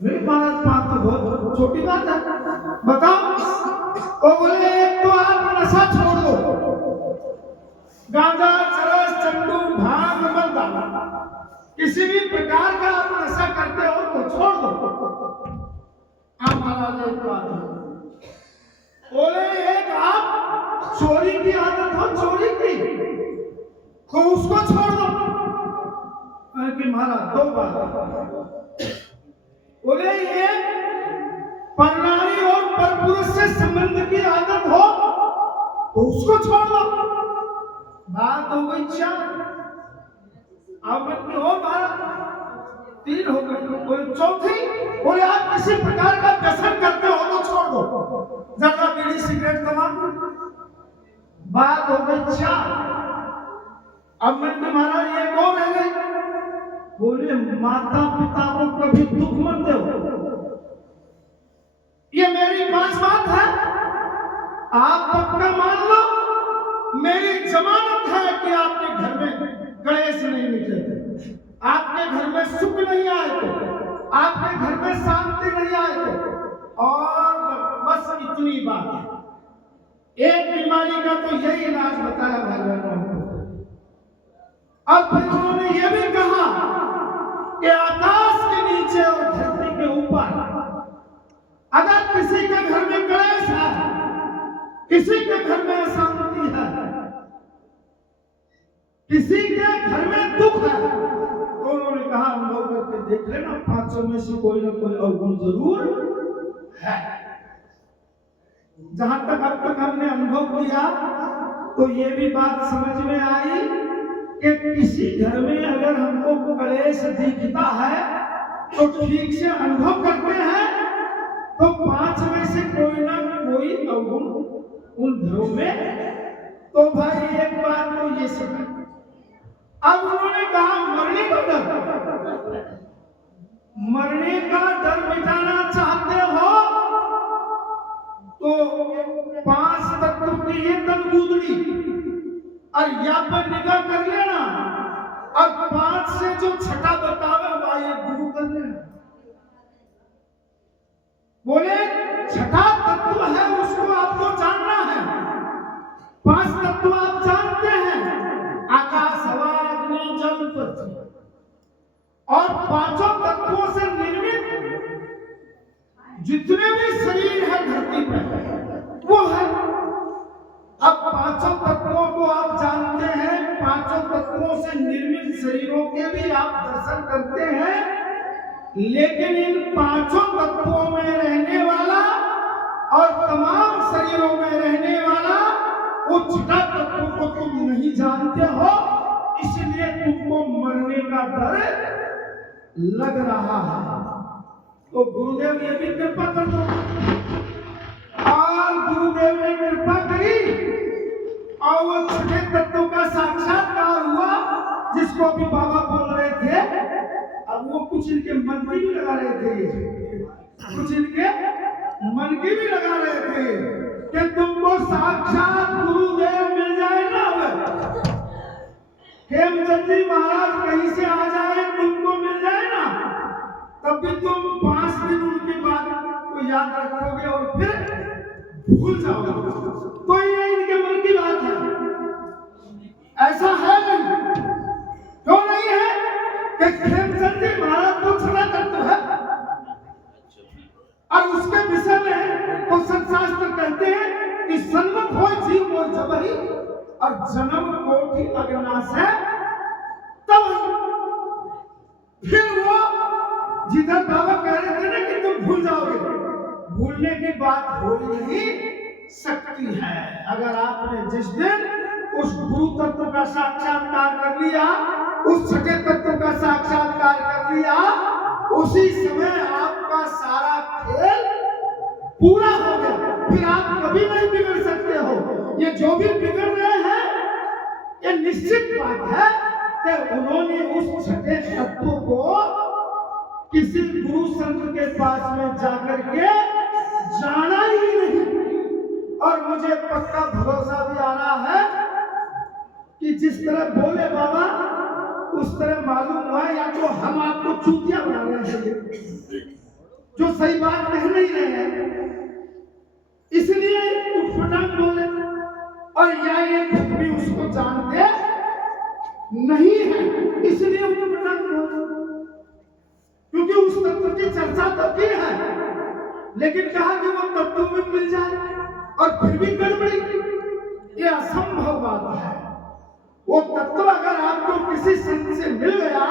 मेरे महाराज बात तो बहुत छोटी बात है, बताओ। वो बोले एक तो आप नशा छोड़ दो, गांजा चरस चंदू भांग मलदा, किसी भी प्रकार का आप नशा करते हो तो छोड़ दो। आप महाराज एक बात बोले, एक आप चोरी की आदत हो, चोरी की, तो उसको छोड़ दो। कि महाराज दो बात बोले, ये परनारी और परपुरुष से संबंध की आदत हो तो उसको छोड़ दो। बात हो गई चार, अब और बात तीन हो गई। बोले चौथी, बोले आप किसी प्रकार का व्यसन करते हो तो छोड़ दो, जर्दा बीड़ी सिगरेट तमाकू। बात हो गई चार। अब मैं तुम्हारा ये कौन रह गई? बोले माता पिता को कभी दुख मत दो, ये मेरी 5 बात है, आप पक्का मान लो। मेरी जमानत है कि आपके घर में कलेश नहीं मिटे, आपके घर में सुख नहीं आए तो, आपके घर में शांति नहीं आए तो, और बस इतनी बात है। एक बीमारी का तो यही इलाज बताया भगवान को। अब फिर उन्होंने ये भी कहा कि आकाश के नीचे और धरती के ऊपर अगर किसी के घर में कलेश है, किसी के घर में अशांति है, किसी के घर में दुख है, तो उन्होंने कहा अनुभव करके देख लेना, 500 में से कोई ना कोई अवगुण जरूर है। जहां तक अब तक हमने अनुभव किया तो ये भी बात समझ में आई कि किसी घर में अगर हमको कलेश दिखता है तो ठीक से अनुभव करते हैं तो 5 में से कोई ना कोई अवगुण उन घरों में। तो भाई एक बात तो ये समझ। अब उन्होंने कहा मरने का डर, मरने का डर मिटाना चाहते हो तो 5 तत्व की ये तनगुदड़ी और या पर निगाह कर लेना, और 5 से जो छठा बतावे वह ये गुरु कर लेना। बोले छठा तत्व है उसको आपको जानना है, 5 तत्व आप जानते हैं, आकाश हवा अग्नि जल पृथ्वी, और 5 तत्वों से निर्मित जितने भी शरीर है धरती पर वो है। अब 5 तत्वों को आप जानते हैं, 5 तत्वों से निर्मित शरीरों के भी आप दर्शन करते हैं, लेकिन इन 5 तत्वों में रहने वाला और तमाम शरीरों में रहने वाला वो छठा तत्व को तुम नहीं जानते हो, इसलिए तुमको मरने का डर लग रहा है। तो गुरुदेव ये भी कृपा कर दो। और गुरुदेव ने कृपा करी और वो छठे तत्व का साक्षात्कार हुआ, जिसको अभी बाबा बोल रहे थे। अब वो कुछ इनके मन की भी लगा रहे थे, कुछ इनके मन की भी लगा रहे थे कि तुमको साक्षात गुरुदेव मिल जाए ना। हेमचंद जी महाराज कहीं से आ जाए, तुमको मिल जाए ना, तब भी तुम 5 दिन उनकी बात को याद रखोगे और फिर भूल जाओगे। तो ये इनके मन की बात है, ऐसा है नहीं। क्यों नहीं है कि हेमचंद जी महाराज तो छठा तत्व है, और उसके विषय में तो संतशास्त्र कहते हैं कि सन्मत हो जीव और जबरी, और जन्म कोटि अज्ञान है तब। फिर वो जिधर बाबा कह रहे थे ना कि तुम भूल जाओगे, भूलने की बात हो नहीं सकती है। अगर आपने जिस दिन उस गुरु तत्व का साक्षात्कार कर लिया, उस छठे तत्व का साक्षात्कार कर लिया, उसी समय आपका सारा खेल पूरा हो गया। फिर आप कभी नहीं बिगड़ सकते हो। ये जो भी बिगड़ रहे हैं, ये निश्चित बात है कि उन्होंने उस छठे तत्व को किसी गुरु संत के पास में जाकर के जाना ही नहीं। और मुझे पक्का भरोसा भी आ रहा है कि जिस तरह बोले बाबा उस तरह मालूम हुआ, या तो हम आपको चूतिया बना रहे हैं। जो सही बात कह नहीं रहे हैं, इसलिए उठपटांग बोले। और या ये खुद भी उसको जानते नहीं है, इसलिए उठपटांग बोले। क्योंकि उस तत्व की चर्चा तो की है, लेकिन कहा कि वो तत्व में मिल जाए और फिर भी गड़बड़ी, ये असंभव बात है। वो तत्व अगर आपको किसी संत से मिल गया,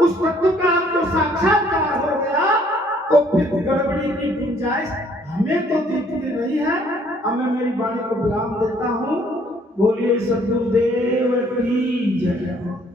उस तत्व का आपको साक्षात्कार हो गया, तो फिर गड़बड़ी की गुंजाइश हमें तो दिखती नहीं है। अब मैं मेरी वाणी को विराम देता हूँ। बोलिए सद्गुरुदेव की जय।